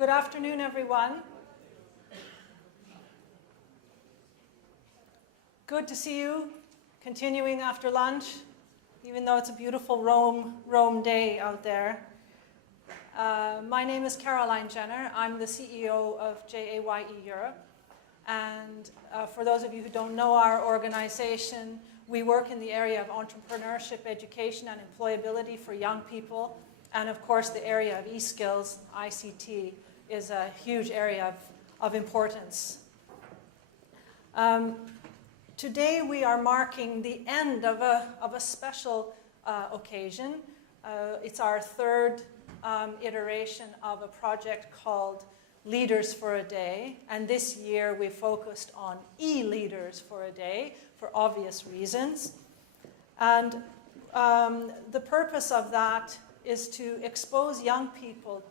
Good afternoon, everyone. Good to see you, continuing after lunch, even though it's a beautiful Rome day out there. My name is Caroline Jenner. I'm the CEO of JAYE Europe. And for those of you who don't know our organization, we work in the area of entrepreneurship, education, and employability for young people. And of course, the area of e-skills, ICT, is a huge area of importance. Today we are marking the end of a special occasion. It's our third iteration of a project called Leaders for a Day. And this year we focused on e-leaders for a day for obvious reasons. And the purpose of that is to expose young people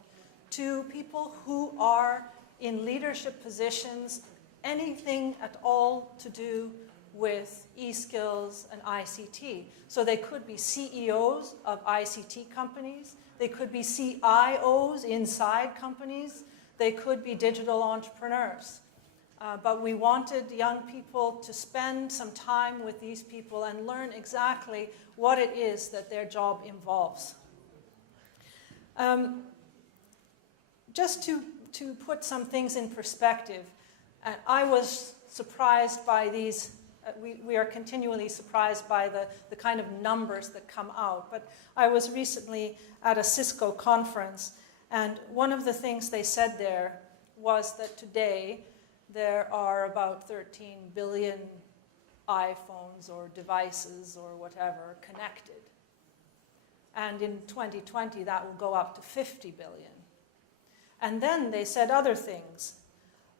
to people who are in leadership positions, anything at all to do with e-skills and ICT. So they could be CEOs of ICT companies, they could be CIOs inside companies, they could be digital entrepreneurs. But we wanted young people to spend some time with these people and learn exactly what it is that their job involves. Just to put some things in perspective, I was surprised by these. We are continually surprised by the kind of numbers that come out. But I was recently at a Cisco conference, and one of the things they said there was that today there are about 13 billion iPhones or devices or whatever connected. And in 2020, that will go up to 50 billion. And then they said other things,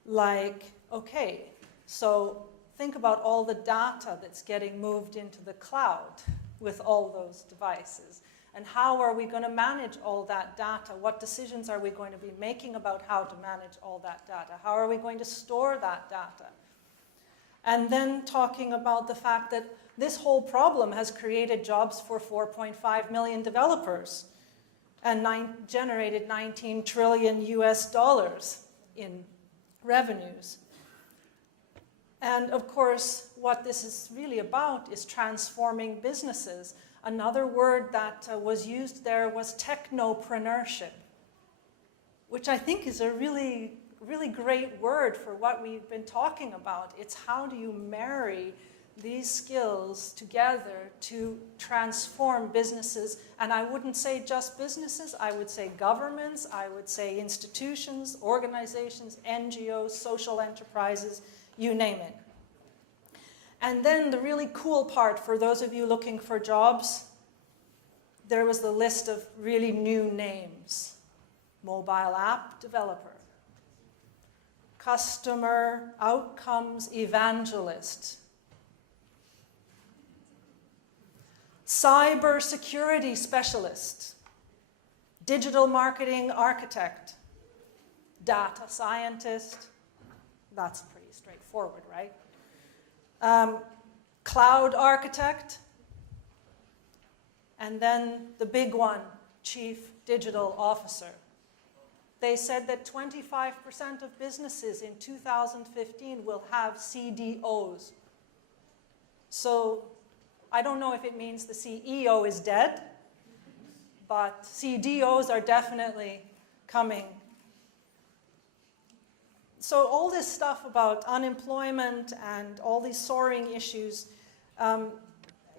like, okay, so think about all the data that's getting moved into the cloud with all those devices. And how are we going to manage all that data? What decisions are we going to be making about how to manage all that data? How are we going to store that data? And then talking about the fact that this whole problem has created jobs for 4.5 million developers and generated $19 trillion in revenues. And of course, what this is really about is transforming businesses. Another word that was used there was technopreneurship, which I think is a really, really great word for what we've been talking about. It's how do you marry these skills together to transform businesses, and I wouldn't say just businesses, I would say governments, I would say institutions, organizations, NGOs, social enterprises, you name it. And then the really cool part for those of you looking for jobs, there was the list of really new names. Mobile app developer, customer outcomes evangelist, cybersecurity specialist, digital marketing architect, data scientist. That's pretty straightforward, right? Cloud architect, and then the big one, chief digital officer. They said that 25% of businesses in 2015 will have CDOs. So I don't know if it means the CEO is dead, but CDOs are definitely coming. So all this stuff about unemployment and all these soaring issues,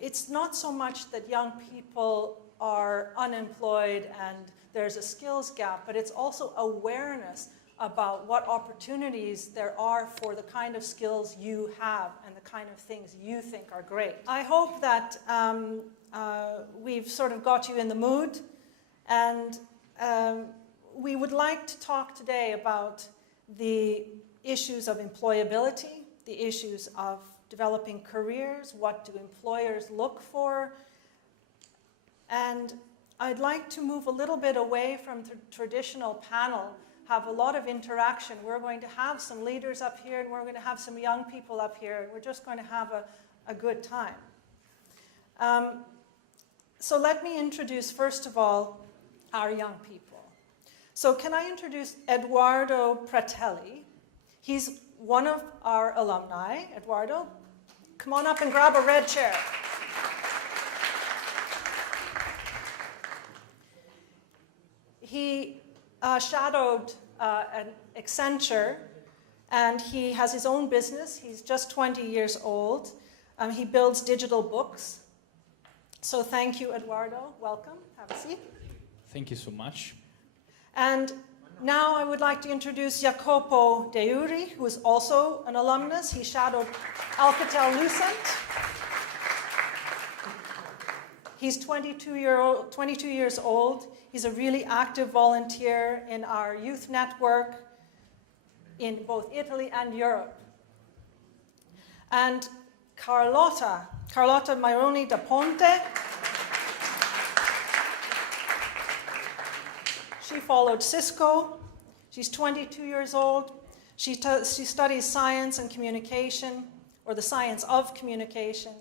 it's not so much that young people are unemployed and there's a skills gap, but it's also awareness about what opportunities there are for the kind of skills you have and the kind of things you think are great. I hope that we've sort of got you in the mood, and we would like to talk today about the issues of employability, the issues of developing careers, what do employers look for, and I'd like to move a little bit away from the traditional panel, have a lot of interaction. We're going to have some leaders up here, and we're going to have some young people up here, and we're just going to have a good time. So let me introduce, first of all, our young people. So can I introduce Eduardo Pratelli? He's one of our alumni. Eduardo, come on up and grab a red chair. He shadowed an Accenture, and he has his own business. He's just 20 years old. He builds digital books. So thank you, Eduardo. Welcome. Have a seat. Thank you so much. And now I would like to introduce Jacopo De Uri, who is also an alumnus. He shadowed Alcatel-Lucent. He's 22 years old. He's a really active volunteer in our youth network in both Italy and Europe. And Carlotta Maironi da Ponte. She followed Cisco. She's 22 years old. She studies science and communication, or the science of communication,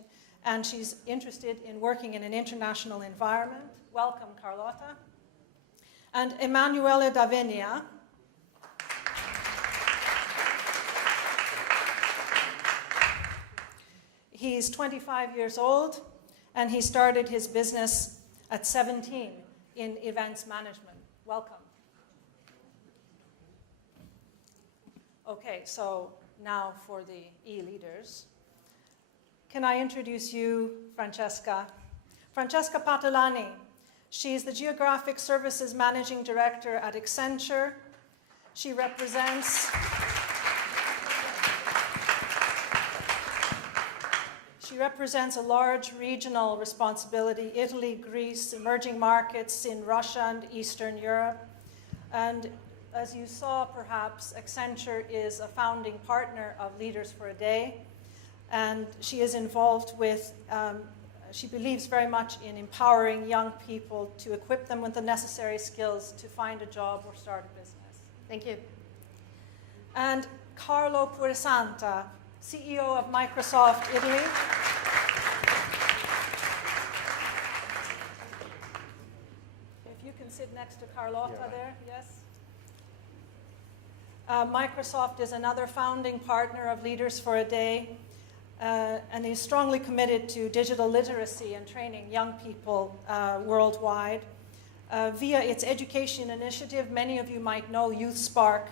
and she's interested in working in an international environment. Welcome, Carlotta. And Emanuele Davenia. He's 25 years old, and he started his business at 17 in events management. Welcome. Okay, so now for the e-leaders. Can I introduce you, Francesca? Francesca Patellani. She's the Geographic Services Managing Director at Accenture. She represents a large regional responsibility: Italy, Greece, emerging markets in Russia and Eastern Europe. And as you saw, perhaps, Accenture is a founding partner of Leaders for a Day. And she is involved with, she believes very much in empowering young people to equip them with the necessary skills to find a job or start a business. Thank you. And Carlo Purassanta, CEO of Microsoft Italy. If you can sit next to Carlotta there, yes. Microsoft is another founding partner of Leaders for a Day, and is strongly committed to digital literacy and training young people worldwide. Via its education initiative, many of you might know Youth Spark,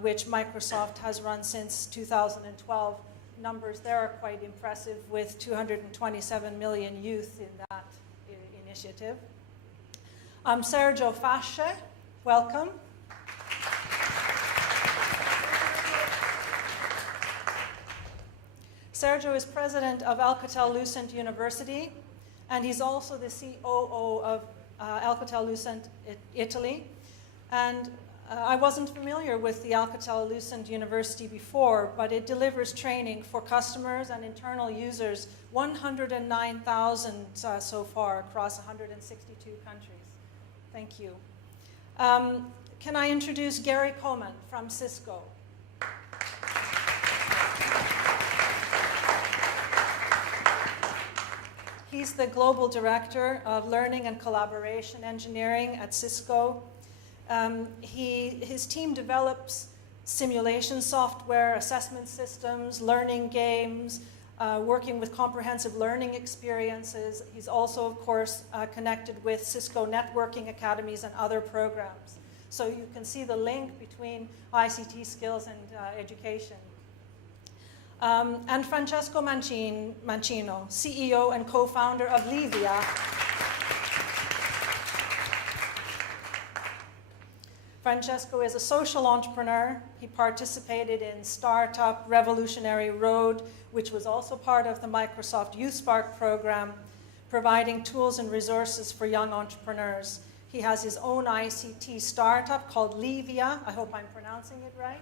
which Microsoft has run since 2012. Numbers there are quite impressive, with 227 million youth in that initiative. Sergio Fasce, welcome. Sergio is president of Alcatel-Lucent University, and he's also the COO of Alcatel-Lucent Italy. And I wasn't familiar with the Alcatel-Lucent University before, but it delivers training for customers and internal users, 109,000 so far across 162 countries. Thank you. Can I introduce Gary Coman from Cisco? He's the Global Director of Learning and Collaboration Engineering at Cisco. His team develops simulation software, assessment systems, learning games, working with comprehensive learning experiences. He's also, of course, connected with Cisco networking academies and other programs. So you can see the link between ICT skills and education. And Francesco Mancino, CEO and co-founder of Livia. Francesco is a social entrepreneur. He participated in Startup Revolutionary Road, which was also part of the Microsoft Youth Spark program, providing tools and resources for young entrepreneurs. He has his own ICT startup called Livia. I hope I'm pronouncing it right.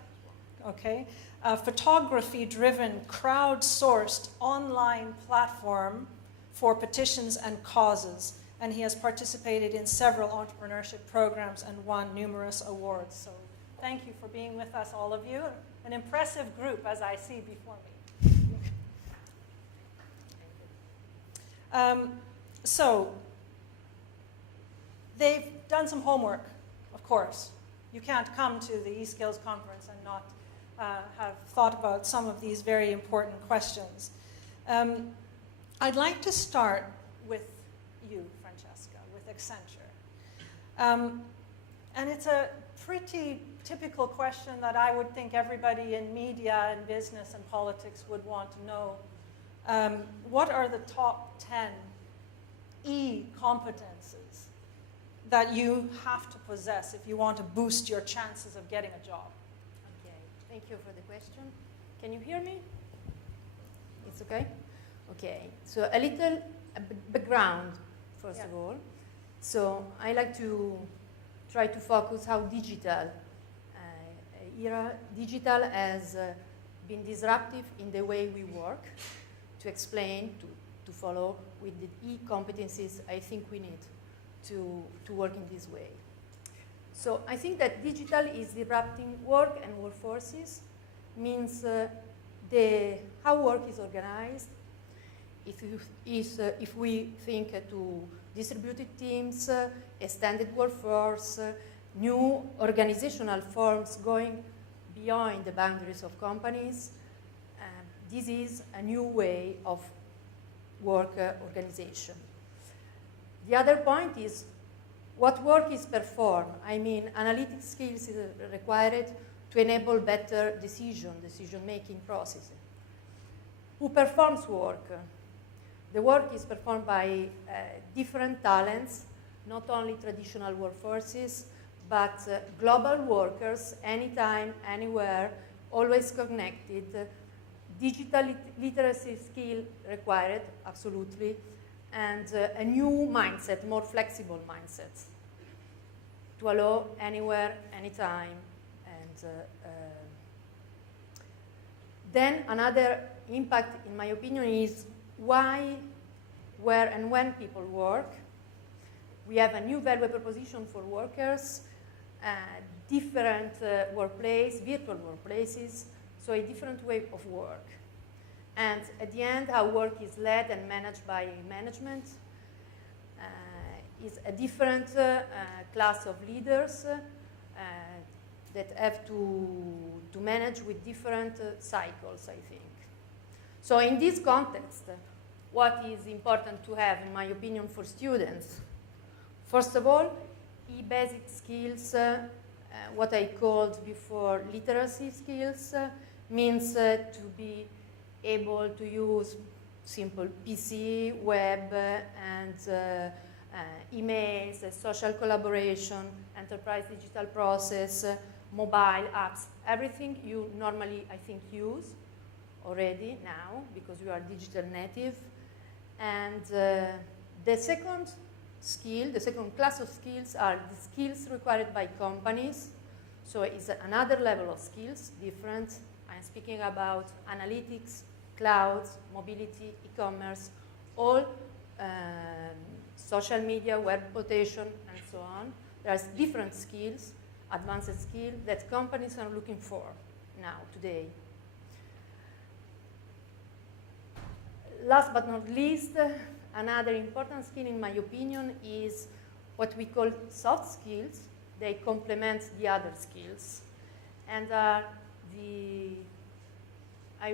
Okay. A photography-driven, crowd-sourced online platform for petitions and causes. And he has participated in several entrepreneurship programs and won numerous awards. So thank you for being with us, all of you. An impressive group, as I see before me. So they've done some homework, of course. you can't come to the eSkills conference and not have thought about some of these very important questions. I'd like to start with you, Francesca, with Accenture. And it's a pretty typical question that I would think everybody in media and business and politics would want to know. What are the top 10 competences that you have to possess if you want to boost your chances of getting a job? Okay, thank you for the question. Can you hear me? It's okay? Okay, so a little background, first of all. So I like to try to focus how digital has been disruptive in the way we work, to explain, to follow with the competencies I think we need to work in this way. So I think that digital is disrupting work and workforces, means how work is organized. If we think to distributed teams, extended workforce, new organizational forms going beyond the boundaries of companies, this is a new way of work organization. The other point is what work is performed. I mean, analytic skills is required to enable better decision-making processes. Who performs work? The work is performed by different talents, not only traditional workforces, but global workers, anytime, anywhere, always connected. Digital literacy skill required, absolutely, and a new mindset, more flexible mindset, to allow anywhere, anytime. And then another impact, in my opinion, is why, where, and when people work. We have a new value proposition for workers, different workplace, virtual workplaces, so a different way of work. And at the end, how work is led and managed by management is a different class of leaders that have to manage with different cycles, I think. So in this context, what is important to have, in my opinion, for students? First of all, basic skills, what I called before literacy skills, means to be able to use simple PC, web, and emails, social collaboration, enterprise digital process, mobile apps, everything you normally, I think, use already now because you are digital native. And the second skill, the second class of skills are the skills required by companies. So it's another level of skills, different. I'm speaking about analytics, cloud, mobility, e-commerce, all social media, web reputation, and so on. There's different skills, advanced skills that companies are looking for now, today. Last but not least, another important skill, in my opinion, is what we call soft skills. They complement the other skills, and I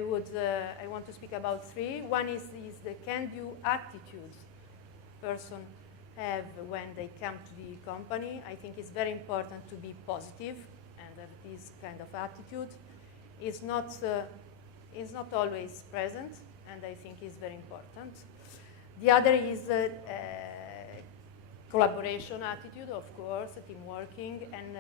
want to speak about three. One is the can-do attitude person have when they come to the company. I think it's very important to be positive and have this kind of attitude. It's not always present, and I think is very important. The other is collaboration attitude, of course, team working, and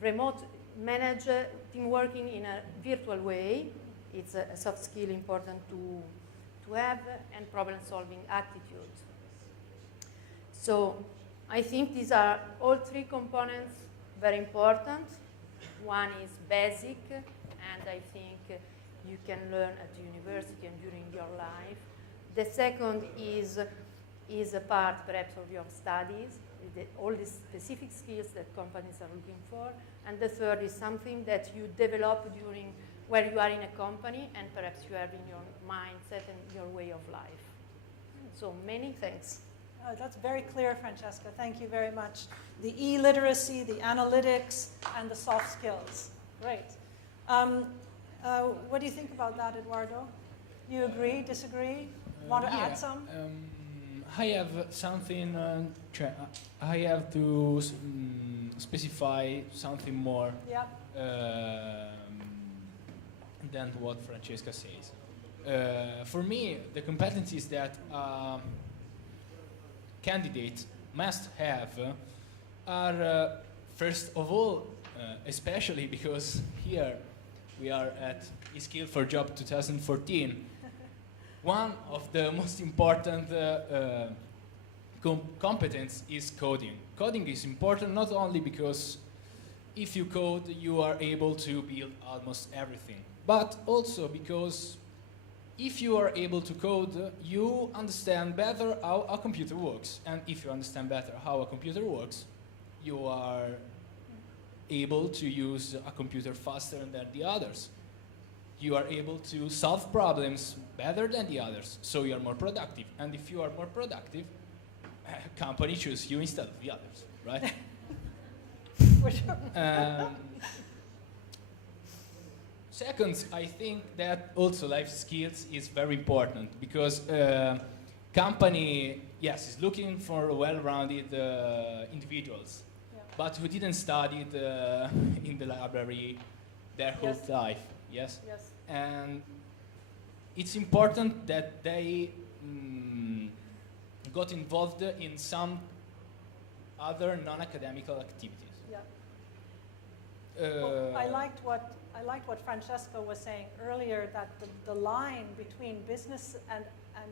remote manage team working in a virtual way. It's a soft skill important to have, and problem-solving attitude. So I think these are all three components very important. One is basic, and I think you can learn at the university and during your life. The second is a part, perhaps, of your studies, all the specific skills that companies are looking for. And the third is something that you develop during where you are in a company, and perhaps you have in your mindset and your way of life. So many thanks. That's very clear, Francesca. Thank you very much. The e-literacy, the analytics, and the soft skills. Great. What do you think about that, Eduardo? You agree, disagree? Want to add some? I have something. I have to specify something more Yeah. than what Francesca says. For me, the competencies that candidates must have are, first of all, especially because here we are at eSkill for Job 2014, one of the most important competence is coding. Coding is important not only because if you code, you are able to build almost everything, but also because if you are able to code, you understand better how a computer works. And if you understand better how a computer works, you are able to use a computer faster than the others. You are able to solve problems better than the others, so you are more productive. And if you are more productive, a company chooses you instead of the others, right? For sure. Second, I think that also life skills is very important because company, yes, is looking for well-rounded individuals, Yeah. but who didn't study in the library their whole Yes. life, yes? Yes. And it's important that they got involved in some other non-academical activities. Yeah. Well, I liked what Francesca was saying earlier, that the line between business and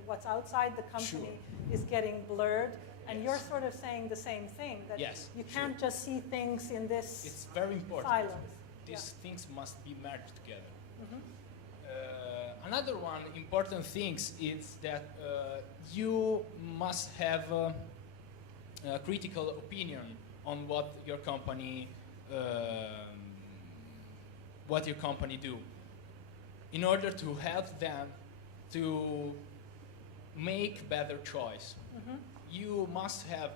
what's outside the company is getting blurred. And Yes. you're sort of saying the same thing, that Yes, you can't just see things in this It's very important. silos. These things must be merged together. Mhm. Another one important thing is that you must have a critical opinion on what your company do, in order to help them to make better choice. Mhm. You must have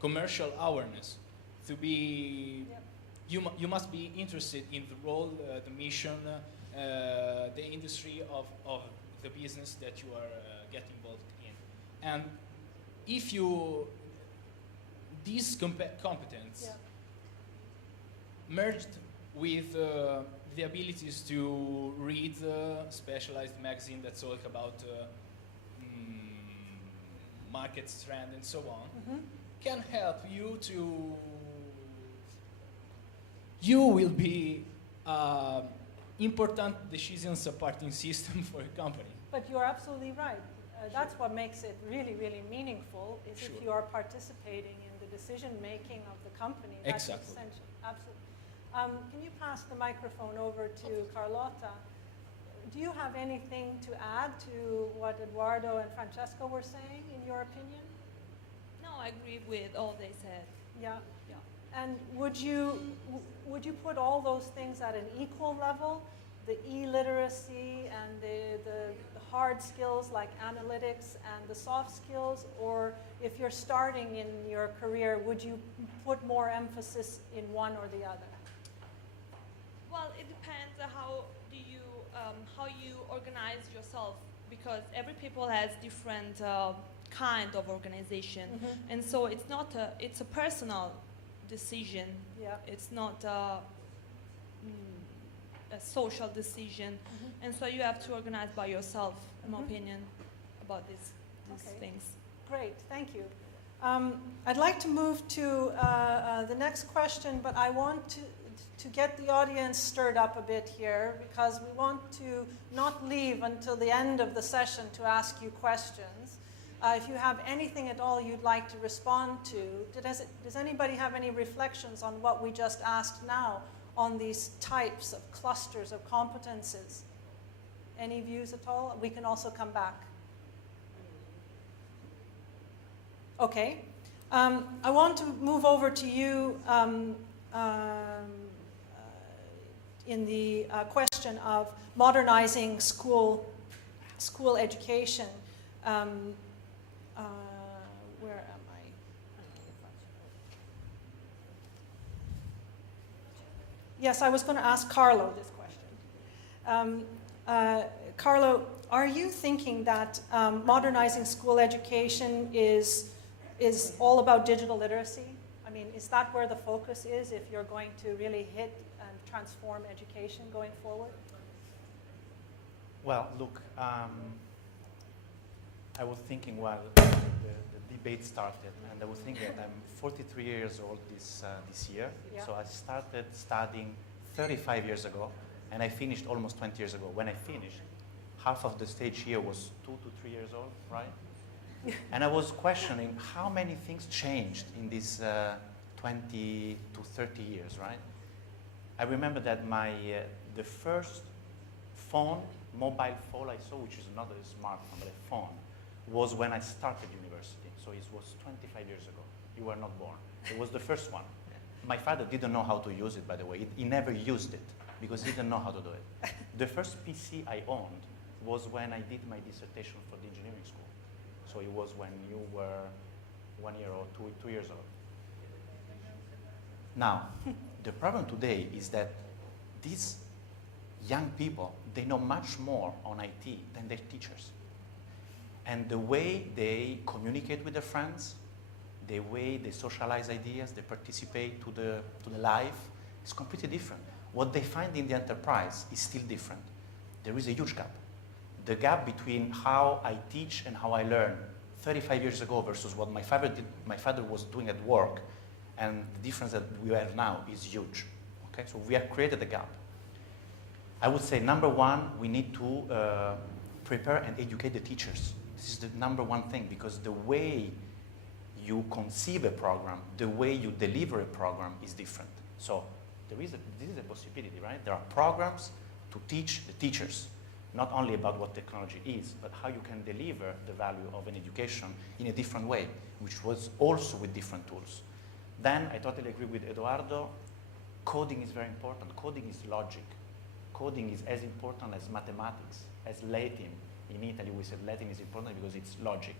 commercial awareness to be. Yeah. You must be interested in the role, the mission, the industry of the business that you are get involved in. And if you, these competence Yeah. merged with the abilities to read specialized magazine that talk about market trend and so on, Mhm. can help you to. You will be important decision supporting system for a company. But you're absolutely right. That's what makes it really, really meaningful, is Sure. if you are participating in the decision-making of the company. That's Exactly. essential. Absolutely. Can you pass the microphone over to Carlotta? Do you have anything to add to what Eduardo and Francesca were saying, in your opinion? No, I agree with all they said. Yeah. Yeah. And would you put all those things at an equal level? The e-literacy and the hard skills like analytics and the soft skills? Or if you're starting in your career, would you put more emphasis in one or the other? Well, it depends on how you organize yourself, because every people has different kind of organization, Mhm. and so it's a personal decision. Yeah. It's not a social decision, Mhm. and so you have to organize by yourself, in my Mhm. opinion, about these Okay. things. Great, thank you. I'd like to move to the next question, but I want to get the audience stirred up a bit here, because we want to not leave until the end of the session to ask you questions. If you have anything at all you'd like to respond to, does anybody have any reflections on what we just asked now on these types of clusters of competences? Any views at all? We can also come back. Okay. I want to move over to you in the question of modernizing school education. Um, where am I? Yes, I was going to ask Carlo this question. Carlo, are you thinking that modernizing school education is all about digital literacy? I mean, is that where the focus is if you're going to really hit and transform education going forward? Well, look, I was thinking while the debate started, and I was thinking that I'm 43 years old this year, Yeah. so I started studying 35 years ago, and I finished almost 20 years ago. When I finished, half of the stage here was 2 to 3 years old, right? And I was questioning how many things changed in these 20 to 30 years, right? I remember that the first mobile phone I saw, which is not a smartphone, but a phone, was when I started university. So it was 25 years ago. You were not born. It was the first one. My father didn't know how to use it, by the way. He never used it because he didn't know how to do it. The first PC I owned was when I did my dissertation for the engineering school. So it was when you were 1 year old, 2 years old. Now, the problem today is that these young people, they know much more on IT than their teachers. And the way they communicate with their friends, the way they socialize ideas, they participate to the life, is completely different. What they find in the enterprise is still different. There is a huge gap. The gap between how I teach and how I learn 35 years ago versus what my father was doing at work, and the difference that we have now is huge. Okay, so we have created a gap. I would say, number one, we need to prepare and educate the teachers. This is the number one thing, because the way you conceive a program, the way you deliver a program is different. So this is a possibility, right? There are programs to teach the teachers, not only about what technology is, but how you can deliver the value of an education in a different way, which was also with different tools. Then I totally agree with Eduardo. Coding is very important. Coding is logic. Coding is as important as mathematics, as Latin. In Italy, we said Latin is important because it's logic.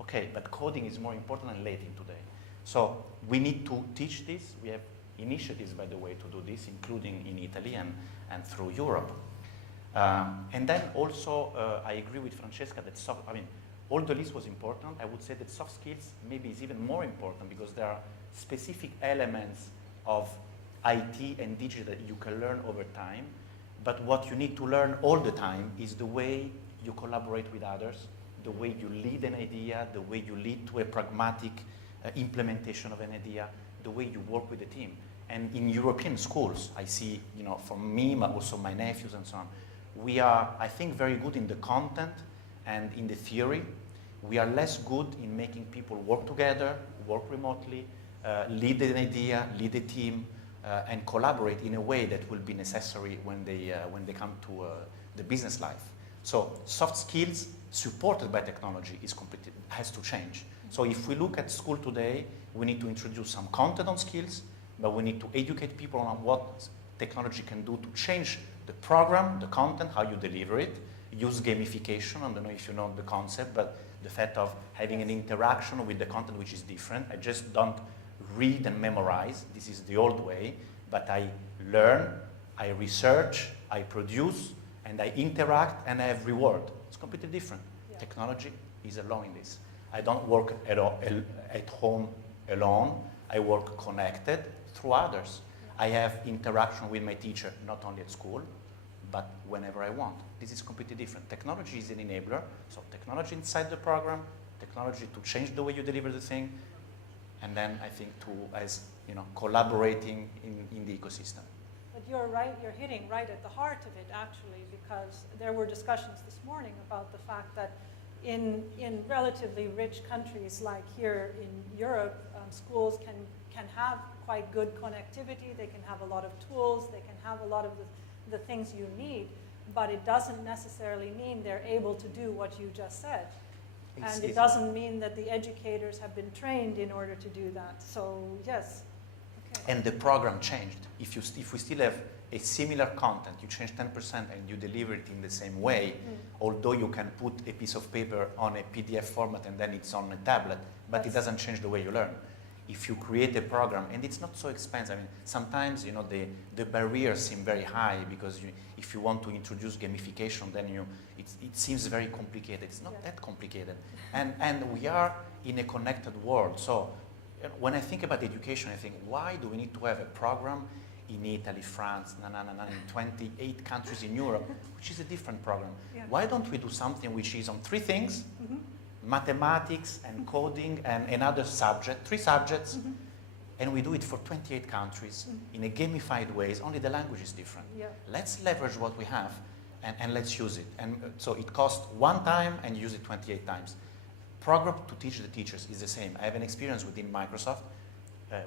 Okay, but coding is more important than Latin today. So we need to teach this. We have initiatives, by the way, to do this, including in Italy and through Europe. And then also, I agree with Francesca that all the list was important. I would say that soft skills maybe is even more important because there are specific elements of IT and digital that you can learn over time. But what you need to learn all the time is the way you collaborate with others, the way you lead an idea, the way you lead to a pragmatic implementation of an idea, the way you work with a team. And in European schools, I see, from me, but also my nephews and so on, we are, I think, very good in the content and in the theory. We are less good in making people work together, work remotely, lead an idea, lead a team, and collaborate in a way that will be necessary when they come to the business life. So soft skills supported by technology has to change. So if we look at school today, we need to introduce some content on skills, but we need to educate people on what technology can do to change the program, the content, how you deliver it, use gamification. I don't know if you know the concept, but the fact of having an interaction with the content which is different. I just don't read and memorize. This is the old way, but I learn, I research, I produce, and I interact, and I have reward. It's completely different. Yeah. Technology is alone in this. I don't work at home alone. I work connected through others. Yeah. I have interaction with my teacher, not only at school, but whenever I want. This is completely different. Technology is an enabler. So technology inside the program, technology to change the way you deliver the thing, and then I think collaborating in the ecosystem. But you're right, you're hitting right at the heart of it, actually, because there were discussions this morning about the fact that in relatively rich countries like here in Europe, schools can have quite good connectivity, they can have a lot of tools, they can have a lot of the things you need, but it doesn't necessarily mean they're able to do what you just said. And it doesn't mean that the educators have been trained in order to do that. So, yes. Okay. and the program changed. If we still have a similar content, you change 10% and you deliver it in the same way, although you can put a piece of paper on a PDF format and then it's on a tablet, but it doesn't change the way you learn. If you create a program, and it's not so expensive, I mean, sometimes, you know, the barriers seem very high because if you want to introduce gamification, then it seems very complicated. It's not that complicated. And we are in a connected world. So when I think about education, I think, why do we need to have a program in Italy, France, in 28 countries in Europe, which is a different program? Yeah. Why don't we do something which is on 3 things, mathematics and coding and another subject, 3 subjects, and we do it for 28 countries in a gamified ways, only the language is different. Yeah. Let's leverage what we have and let's use it. And so it costs 1 time and you use it 28 times. Program to teach the teachers is the same. I have an experience within Microsoft.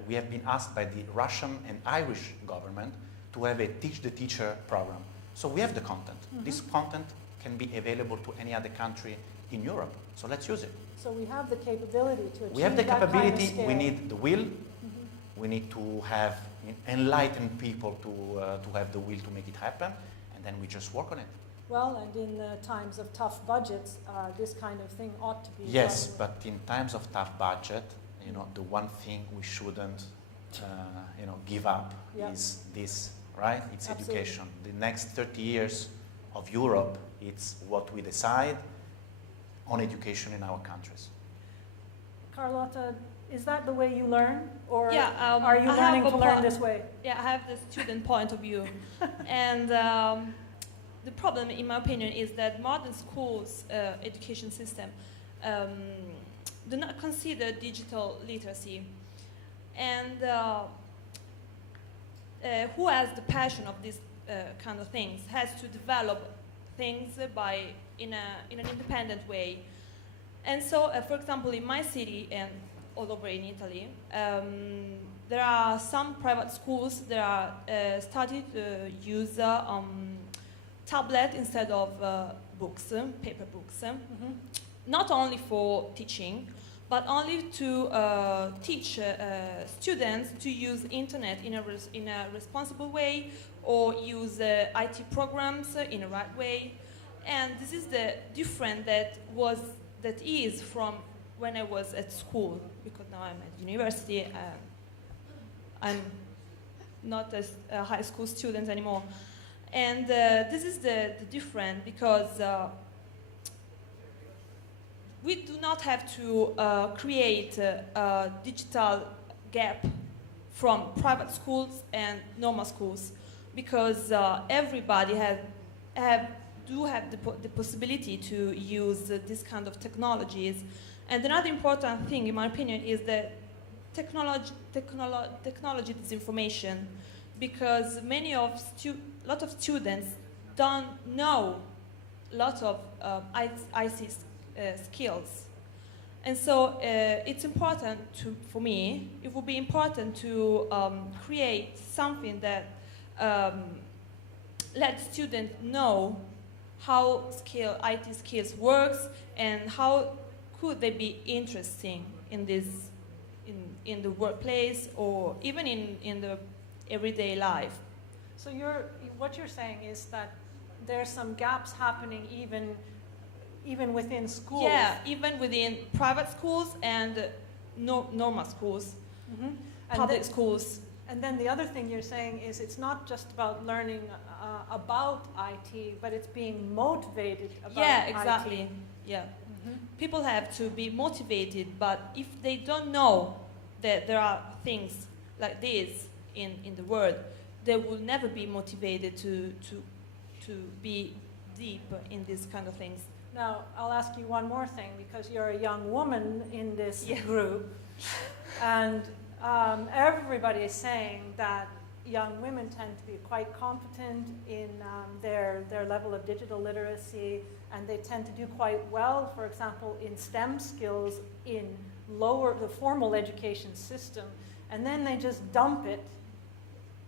We have been asked by the Russian and Irish government to have a teach the teacher program. So we have the content. This content can be available to any other country in Europe. So let's use it. So we have the capability to achieve We have the that capability, kind of scale. we need the will, we need to have enlightened people to have the will to make it happen, and then we just work on it. Well, and in times of tough budgets, this kind of thing ought to be Yes, done. but in times of tough budget, you know, the one thing we shouldn't, you know, give up is this, right? It's Absolutely. education. The next 30 years of Europe, it's what we decide on education in our countries. Carlotta, is that the way you learn? Or Yeah, are you I learning have to a learn po- this way? Yeah, I have the student point of view. And the problem, in my opinion, is that modern schools' education system do not consider digital literacy. And who has the passion of this kind of things has to develop things in an independent way. And so, for example, in my city and all over in Italy, there are some private schools that are started to use tablet instead of books, paper books. Not only for teaching, but only to teach students to use internet in a responsible way, or use IT programs in a right way. And this is the difference that is from when I was at school, because now I'm at university. I'm not a high school student anymore. And this is the difference, because we do not have to create a digital gap from private schools and normal schools, because everybody do have the possibility to use this kind of technologies. And another important thing, in my opinion, is that technology disinformation, because lot of students don't know a lot of IC skills. And so it's important for me, it would be important to create something that let students know how IT skills works, and how could they be interesting in this, in the workplace, or even in the everyday life. So what you're saying is that there's some gaps happening even within schools. Yeah, even within private schools and normal schools, public schools. And then the other thing you're saying is it's not just about learning about IT, but it's being motivated about Yeah, IT. exactly. Yeah. People have to be motivated, but if they don't know that there are things like this in the world, they will never be motivated to be deep in these kind of things. Now, I'll ask you one more thing, because you're a young woman in this group, and everybody is saying that young women tend to be quite competent in their level of digital literacy, and they tend to do quite well, for example, in STEM skills in the formal education system, and then they just dump it.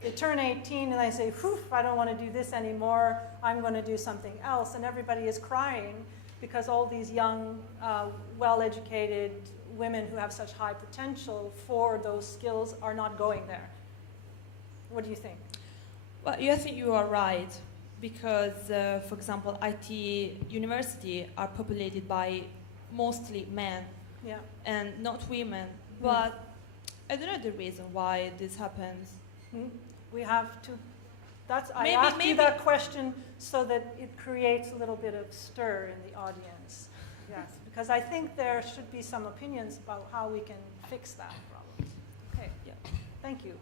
They turn 18 and they say, "Whew, I don't want to do this anymore, I'm going to do something else," and everybody is crying because all these young, well-educated women who have such high potential for those skills are not going there. What do you think? Well, I think you are right, because, for example, IT university are populated by mostly men Yeah. and not women. But I don't know the reason why this happens. We have to, I Maybe- asked you maybe- that question so that it creates a little bit of stir in the audience. Yes, because I think there should be some opinions about how we can fix that problem. Okay, Yeah. thank you.